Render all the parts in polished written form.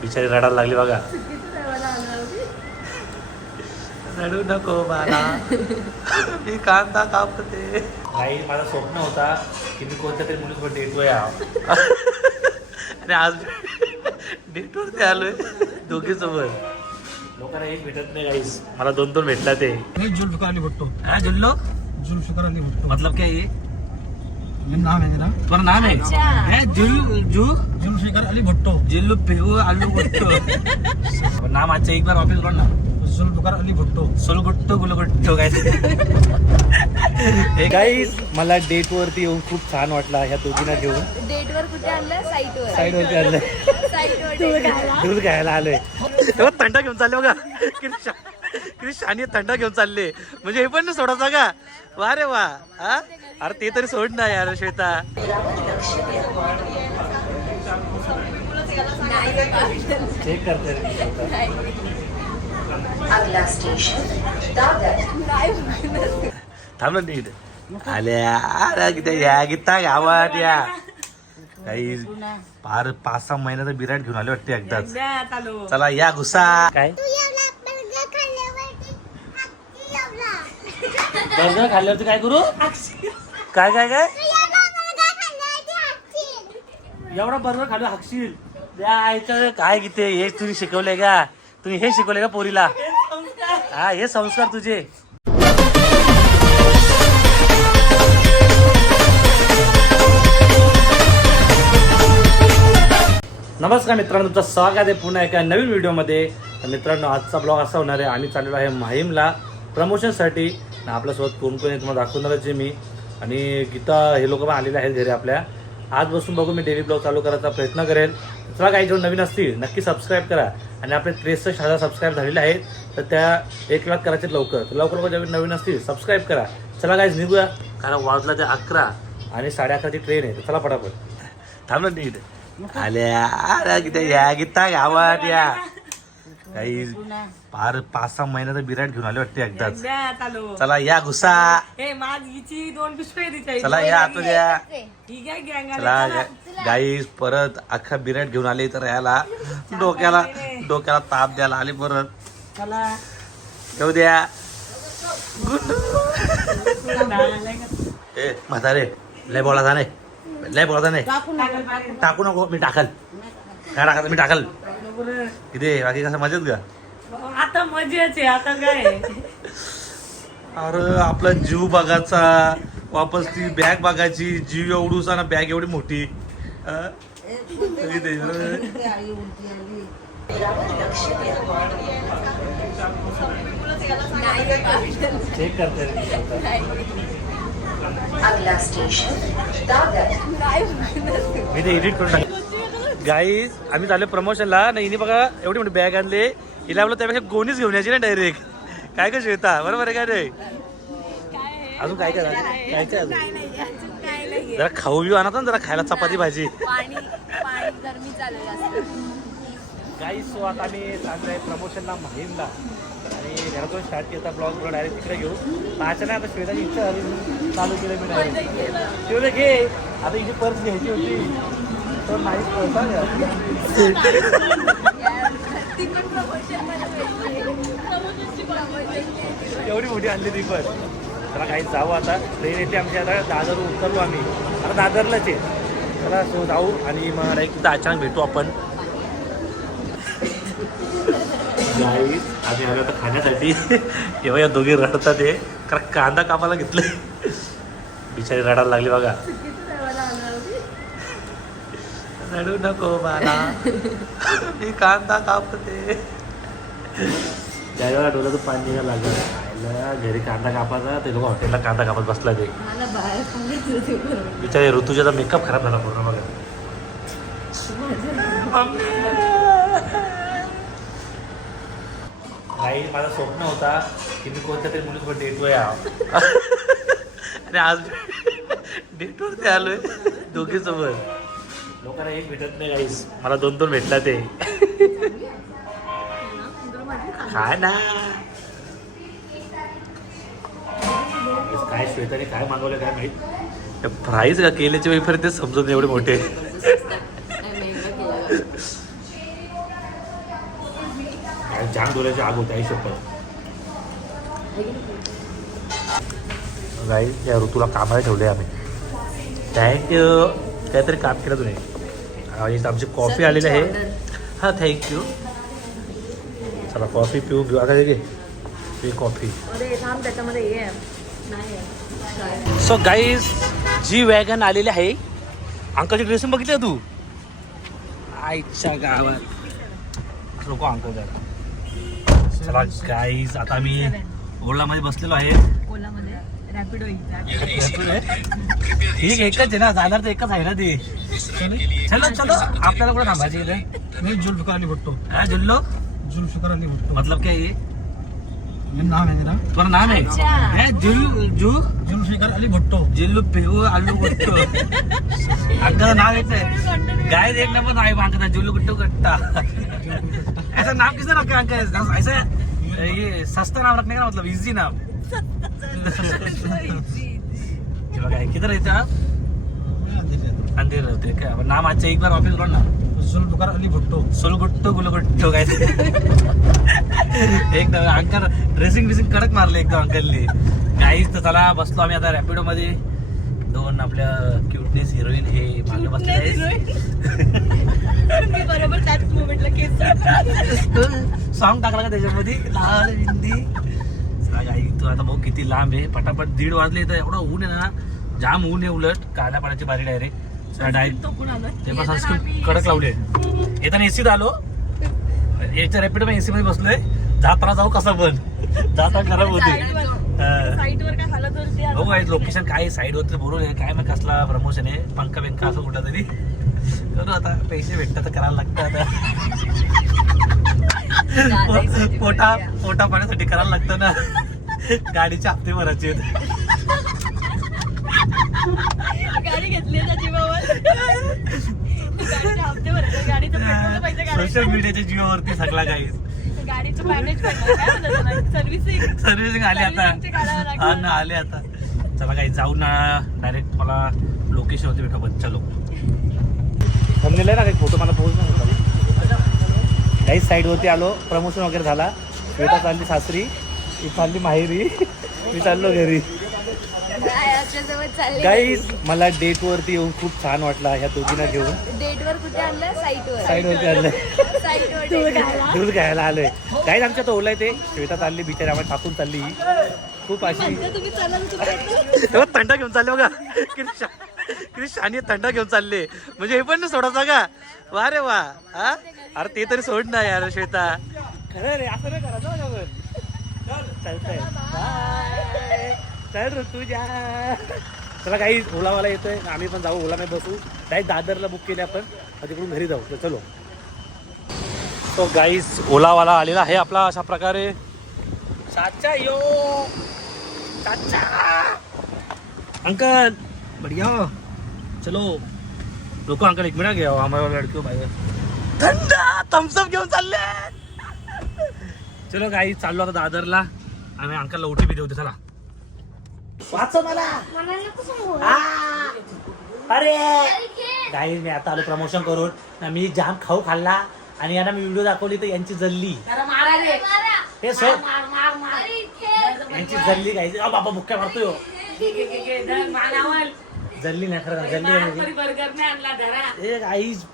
बिचारी रडायला लागली बघा. रडू नको मला, मी कांदा कापते. नाही, माझा स्वप्न होता की मी कोणत्या तरी मुलीसोबत डेटवर यावं आणि आज डेटवरती आलोय दोघी सोबत. लोकांना एक भेटत नाही गाईस, मला 2-2 भेटला ते. जुल्फिकार अली भुट्टो. हाँ जुल्लो, जुल्फिकार अली भुट्टो मतलब क्या ये? नाम है मेरा. तुम्हारा नाम है? जुल्फिकार अली भुट्टो. जिल्लू पेगू आलू गुट्टो. नाम अच्छा एक बार वापस बोल ना. जुल्फिकार अली भुट्टो. सोलगुट्टो गुलगुट्टो गाईस. हे गाईस, मला डेट वरती येऊन खूप छान वाटला ह्या दोघींना घेऊन. डेट वर कुठे आणलं? साईटवर. साईडवरती आणलं. साईटवर दूध घ्यायला आलोय. तेव्हा थंडा घेऊन चालले बघा. किती शानी थंडा घेऊन चालले. म्हणजे हे पण नाही सोडायचा का? वा रे वा. हा, अरे ते तरी सोड ना यार श्वेता. चेक करते. अगला स्टेशन दादर. थांब ना नीट. आल्या या गीता गावात या काही पार 5-6 महिन्याचा बिराट घेऊन आले वाटते एकदाच. चला या घुसा. काय बर्गर खाल्ल्यावरती काय करू? काय काय काय एवढा बर्गर खाल्लं हाकशील? काय किती हे तुम्ही शिकवलंय का? तुम्ही हे शिकवले का पोरीला? हा, हे संस्कार तुझे. नमस्कार मित्रांनो, तुमचं स्वागत आहे पुन्हा एका नवीन व्हिडिओमध्ये. तर मित्रांनो, आजचा ब्लॉग असा होणार आहे, आम्ही चाललेलो आहे माहीमला प्रमोशनसाठी. आपल्यासोबत कोण कोण आहे तुम्हाला दाखवणारच आहे मी. आणि गीता हे लोक पण आलेले आहेत घरी आपल्या. आज बसून बघू मी डेली ब्लॉग चालू करायचा प्रयत्न करेल. चला, काही जेव्हा नवीन असतील नक्की सबस्क्राईब करा. आणि आपले 63,000 सबस्क्राईब झालेले आहेत, तर त्या 1 लाख करायचे लवकर. तर लवकर जेव्हा नवीन असतील सबस्क्राईब करा. चला गाईज निघूया, कारण वाजला ते 11 आणि 11:30ची ट्रेन आहे. तर चला पटापट. थांब ना नीट. आल्या या गीता गावात या काही पार 5-6 महिन्याचा बिराट घेऊन आले वाटते एकदाच. चला या घुसा. चला या आतो द्या. चला गाईस, परत अख्खा बिराट घेऊन आले तर याला डोक्याला ताप द्यायला आले परत. येऊ द्या. ए म्हातारे, लय बोलायचा नाही, लय बोलायचा नाही. टाकू नको, मी टाकल. काय टाकायचं? मी टाकल. किती बाकी कसं मजेत का? आता मजेच आहे. आता काय अरे आपला जीव बघायचा, वापस ती बॅग बघायची. जीव एवढूसा ना, बॅग एवढी मोठी. चेक करते. अगला स्टेशन दादर. मी ते एडिट करून टाक. गाईज, आम्ही चाललो प्रमोशनला. नाही, हिने बघा एवढी मोठी बॅग आणली. हिला आपलं त्यापेक्षा गोणीच घेऊन यायची ना डायरेक्ट. काय काय श्वेता, बरोबर आहे काय नाही? अजून काय काय काय काय अजून जरा खाऊ बिऊ आणा ना, जरा खायला चपाती भाजी. गाईज, सो आता आम्ही चाललो आहे प्रमोशनला माहीमला. आणि घरातून स्टार्ट केला ब्लॉग डायरेक्ट तिकडे घेऊ. पाहायचं नाही, आता श्वेताची इच्छा झाली चालू केलं मी डायरेक्ट. श्वेता घे, आता हिची पर्स घ्यायची होती तर नाही एवढी मोठी आणली ती पण. चला काही जाऊ आता. ट्रेन येते आमची आता. दादर उतरलो आम्ही, आता दादरलाच आहे. चला सो जाऊ आणि मग डायरेक्ट अचानक भेटू आपण. गाईस, आम्ही आलो आता खाण्यासाठी. तेव्हा या दोघी रडतात ते, कारण कांदा कापायला घेतलं. बिचारी रडायला लागली बघा. रडू नको मला, मी कांदा कापते. त्यावेळेला डोळ्याचं पाणी निघायला लागलं. घरी कांदा कापायचा, ते लोक हॉटेलला कांदा कापत बसला. ते बिचारे ऋतूचा मेकअप खराब झाला पूर्ण बघा. नाही, माझा स्वप्न होता की मी कोणत्या तरी मुलीसोबत डेटवर यावं आणि आज डेटवरती आलोय दोघी सोबत. लोकांना एक भेटत नाही गाईस, मला 2-2 भेटला ते. काय ना काय श्वेताने काय मागवलं काय माहित. फ्राईज का केल्याचे वेफर ते समजून एवढे मोठे. आणि जाम डोळ्याची आग होते आई शपथ. गाईस या ऋतूला कामाला ठेवले आम्ही. थँक्यू. काहीतरी काम केलं तुम्ही. इथं आमची कॉफी आलेली आहे. हां थँक्यू. चला कॉफी पिऊ घेऊ. आता घे कॉफी. अरे थांब त्याच्यामध्ये हे नाही. सो गाईज जी वॅगन आलेली आहे. अंकलची ड्रेसिंग बघितली तू आईच्या गावात नको अंकल जरा. चला गाईज आता आम्ही ओलामध्ये बसलेलो आहे. ओलामध्ये रॅपिडो ठीक एकच आहे ना. जाणार तर एकच आहे ना ती. चलो चलो आपल्याला कुठं थांबायची इथे. मैं जुल्फिकार अली भुट्टो. हा जुल्लो जुल्फिकार अली भुट्टो मतलब क्या ये मेरा नाम है मेरा. तुम्हारा नाम है अच्छा. है जुल्फिकार अली भुट्टो. जिल्लू पेगू आलू गुट्टो. अंकल नाम येते गाय एक नंबर नाम है अंकल जुल्लू गुट्टो गट्टा. ऐसा नाम किसने रखा अंकल? ऐसा ये सस्ता नाम रखने का मतलब इजी नाम. चलो गाय किधर रहते आप? अंधेर रहते क्या? नाम अच्छा एक बार वापस करो ना. जुल्फिकार अली भुट्टो. सुलगुट्टो गुलगुट्टो काय एकदम अंकल ड्रेसिंग बिसिंग कडक मारले एकदम अंकलनी. गाईज तर चला बसलो आम्ही आता रॅपिडो मध्ये. दोन आपल्या क्यूटनेस हिरोईन हे मागे बसले आहेत. बरोबर त्याच मोमेंटला केस सॉन्ग टाकला का त्याच्यामध्ये लाल हिंदी. चला गाई तू आता भाऊ किती लांब आहे. पटापट 1:30 वाजले तर एवढा ऊन आहे ना. जाम ऊन आहे. उलट काळ्या पाण्याची बारी डायरेक्ट डायरेक्ट ते पण सनस्क्रीन कडक लावले. येताना एसीत आलो. याच्या रॅपिडो मध्ये एसी मध्ये बसलोय. जाताना जाऊ कसा पण जाता खराब होते. साईटवर काय हालत होती. हो लोकेशन काय साईड वरती बरोबर आहे. काय मग कसला प्रमोशन आहे. पंखा बिंका असं कुठं तरी करू. आता पैसे भेटतात तर करायला लागतं. आता पोटा पाण्यासाठी करायला लागतं ना. गाडीचे हप्ते भरायचे. गाडी घेतली त्याची गाडीचे हप्ते भरायचे. गाडीचं पेट्रोल पैसे सोशल मीडियाच्या जीवावरती सगळा काही गाडीचं मॅनेज सर्व्हिसिंग आले आता. आले आता. चला काही जाऊ ना डायरेक्ट तुम्हाला लोकेशन होते भेटा. बच्चा चलो थांबलेला आहे ना काही फोटो मला पोहोच नाही. काही साईडवरती आलो. प्रमोशन वगैरे झाला. श्वेता चालली सासरी. ही चालली माहेरी. मी चाललो घरी. याच्यासोबत चालले. गाईज मला डेट वरती येऊन खूप छान वाटला ह्या दोघींना घेऊन. डेट वर कुठे आणलं? साईटवर. साईडवरती आणलं. साईटवर दूध घ्यायला आलोय. गाईज आमच्या तो ओलाय ते श्वेता चालली बिचारी आम्हाला टाकून चालली. खूप अशी तुम्ही चला तेव्हा थंडा घेऊन चालले बघा. किती शानी थंडा घेऊन चालले. म्हणजे हे पण ना सोडायचा का? वा रे वा. हा अरे ते तरी सोड ना यार श्वेता. खरं रे असं नाही करायचं. चालतंय बाय. चल ऋतू जा. चला काही ओलावाला येतोय. आम्ही पण जाऊ ओलामध्ये बसू. डायरेक्ट दादरला बुक केले आपण. तिकडून घरी जाऊ. तर चलो. तो गाईस ओलावाला आलेला आहे आपला अशा प्रकारे. चाचा यो चाचा अंकल बढ़िया हो. चलो लोक अंकल एक मिनिट घ्या. आम्हाला लडकी भाई थंडा थम्सअप घेऊन चालले. चलो गाई चाललो आता दादरला. आम्ही अंकलला OTP देऊ. चला वाचव मला. अरे गाई मी आता आलो प्रमोशन करून. मी जाम खाऊ खाल्ला आणि यांना मी व्हिडिओ दाखवली तर यांची जल्ली. हे सोड यांची जल्ली गाई. बाबा बुक्का मारतोय. जल्ली नाही खरं जल्ली गाईज.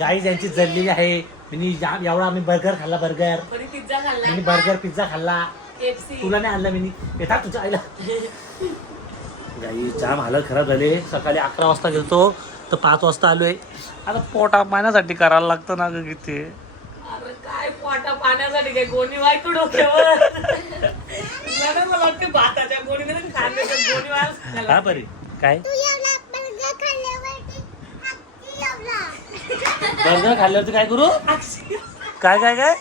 गाईज यांची जल्लेली आहे. मी जाम एवढा आम्ही बर्गर खाल्ला. बर्गर पिझ्झा खाल्ला. तुला नाही आणलं मी. येतात तुझ्या आईला. गाई जाम हालत खराब झाले. सकाळी 11 वाजता गेलतो तर 5 वाजता आलोय. आता पोटा पाण्यासाठी करायला लागतं ना ग किती. काय पोटा पाण्यासाठी काय गोणी वायतू डोक्यावर. मला वाटतं भाताच्या गोणीने खाण्याच्या गोणी हा बरी काय बर्गर खाल्ल्यावरती काय करू? काय काय काय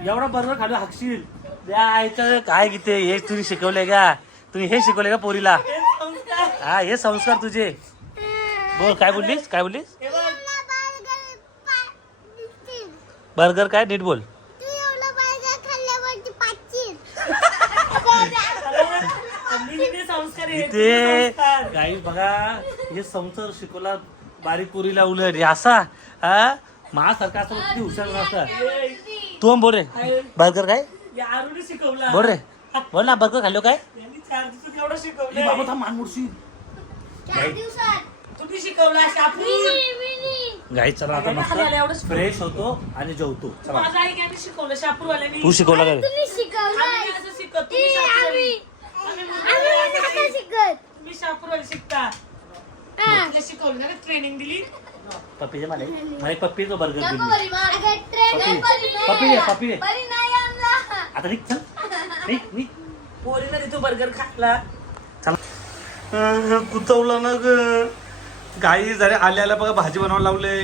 एवढा बर्गर खाल्लं हाकशील. काय किती हे तुम्ही शिकवलंय का? तुम्ही हे शिकवलंय का पोरीला? हा हे संस्कार तुझे. बोल काय बोललीस? काय बोललीस? बर्गर काय नीट बोल. ते काही बघा हे संसार शिकवला बारीक पोरीला उलट असा. हा माझ्यासारखा असं किती हुशार असतात तू बोल रे बर्गर काय यारूने शिकवला बोल रे बोल ना बर्गर खाल्लो काय यांनी 4 दिवसात एवढं ए शिकवलं बाबा थांब मान मुडशी तुम्ही शिकवला शापूर गाई चला आता मस्त फ्रेश होतो आणि जेवतो चला माझ्या आई यांनी शिकवलं शापूरवाल्यांनी तू शिकवला काय तुम्ही शिकवलं आम्ही असं शिकत तुम्ही शापूरवाली तुम्ही शापूरवाली शिकता तुला शिकवलं ना ट्रेनिंग दिली पप्पी दे मला मला एक पप्पीचा बर्गर नको घेऊन बरी मार. अगं, ट्रेन पप्पी दे, पप्पी दे. बरी नाही आणला. आता निघ चल निघ पोरीनं तिथं बर्गर खाल्ला चला कुतवलं ना ग गाई जरे आल्याला बघा भाजी बनवायला लावलंय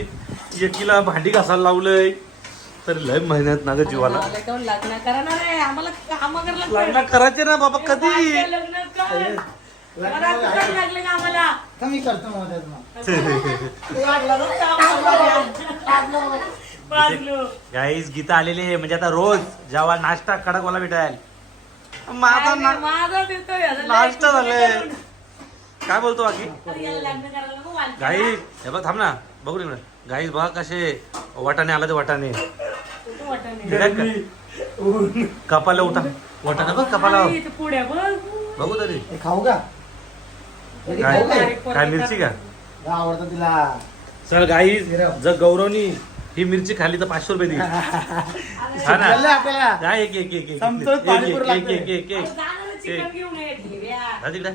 एकीला भांडी घासायला लावलंय तर लय मेहनत ना ग जीवाला लग्न करा ना रे आम्हाला काम करायला लग्न करायचे ना बाबा कधी लग्न कर मला कुठं लागलं का आम्हाला मी करतो मग वाजलो गाईज गीता आलेली आहे म्हणजे आता रोज जेव्हा नाश्ता कडकवाला भेटायला माझा माझा देतोय आता नाश्ता झालाय काय बोलतो बाकी अरे याला लग्न करायला नको वाटलं. गाई हे बघ थांब ना बघू इकडे गाईज बघा कसे वाटाणे आला ते वाटाणे कुठं वाटाणे? हे काय का? कपाला उठा वाटाणे बघ कपाला अरे, इथे पुढे बघ बघू तरी हे खाऊ का हे काय खाऊ काय काय मिरची का आवडतं तिला चल गाई जर गौरवनी ही मिरची खाल्ली तर 500 रुपये दिली हा ना चाललंय आपल्याला काय एक एक एक एक संपतोय, पाणीपुरी एक एक एक अरे, एक जा ना, चिकन घेऊन ये ढेऱ्या. जा तिकडे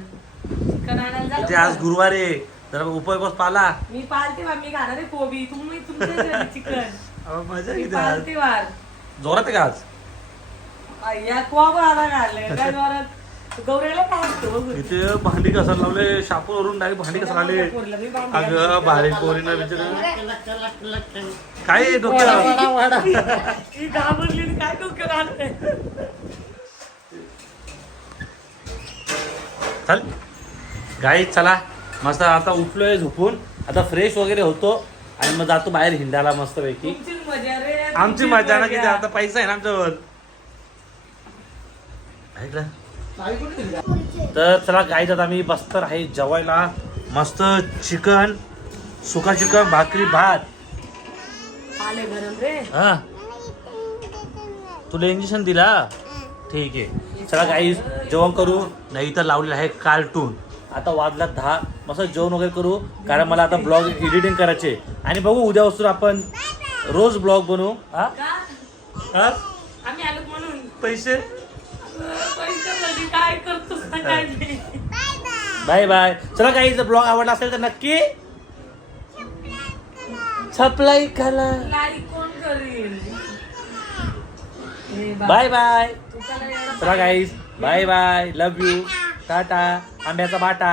चिकन आणायला जा. इथे आज गुरुवार आहे जरा उपवास पाला मी पालते वार मी खाणार आहे कोबी तुम्ही तुमच्या चिकन मजा मी किती आज पालते वार जोरात आहे का आज या कोबा आला घालले काय जोरात गौऱ्याला काय असतो बघ. इथे भांडी कसायला लावले शापूरवरून डायरेक्ट भांडी कसायला आले पोरीला मी बांधली. अगं बारीक पोरीनं विचार काय डोक्याला ही घाबरली आणि काय डोक्याला आणलंय. चल गाई चला मस्त आता उठलोय झोपून आता फ्रेश वगैरे होतो आणि मग जातो बाहेर हिंडायला मस्त पैकी तुमचीच मजा रे आमची तुमचीच मजा ना किती मजा. आता पैसा आहे ना आमच्यावर ऐकलं चावी कुठे दिली? तर चला गाईत आता मी बसतर आहे जेवायला मस्त चिकन सुका चिकन भाकरी भात आले गरम रे हा तुला इंजेक्शन दिला ठीक आहे चला गाई जेवण करू नाही तर लावलेलं आहे कार्टून आता वाजला 10 मस्त जेवण वगैरे करू कारण मला आता ब्लॉग एडिटिंग करायचे आणि बघू उद्यापासून आपण रोज ब्लॉग बनवू हा का हा आम्ही आलो म्हणून पैसे पैशासाठी काय करतो काय नाही. बाय बाय चला काही जर ब्लॉग आवडला असेल तर नक्की सप्लाय करा लाईक कोण करील ए बा- बाय बाय तू त्याला एवढं चला guys bye bye love you ta-ta आंब्याचा बाटा